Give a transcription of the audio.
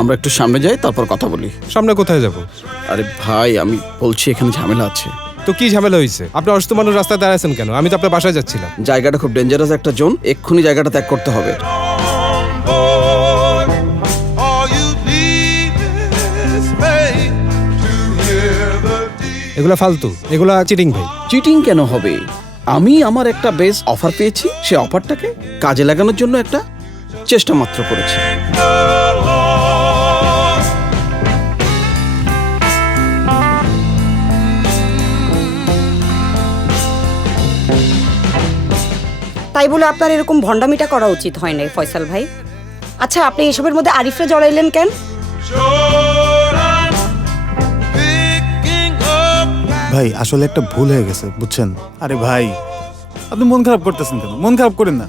আমরা একটু সামনে যাই, তারপর কথা বলি। সামনে কোথায় যাব? আরে ভাই, আমি বলছি এখানে ঝামেলা আছে। তো কি ঝামেলা হয়েছে? আপনি অসুস্থ মানুষ রাস্তায় দাঁড়াচ্ছেন কেন? আমি তো আপনার বাসায় যাচ্ছিলাম। জায়গাটা খুব ডেঞ্জারাস একটা জোন, এক্ষুনি জায়গাটা ত্যাগ করতে হবে। এগুলা ফালতু, এগুলা চিটিং ভাই। চিটিং কেন হবে? আমি আমার একটা বেস্ট অফার পেয়েছি, সে অফারটাকে কাজে লাগানোর জন্য একটা চেষ্টা মাত্র করেছি। তাই বলে আপনার এরকম ভণ্ডামিটা করা উচিত হয় নাই ফয়সাল ভাই। আচ্ছা, আপনি এসবের মধ্যে আরিফরে জড়াইলেন কেন? ভাই আসলে একটা ভুল হয়ে গেছে, বুঝছেন? আরে ভাই, আপনি মন খারাপ করতেছেন কেন? মন খারাপ করেন না।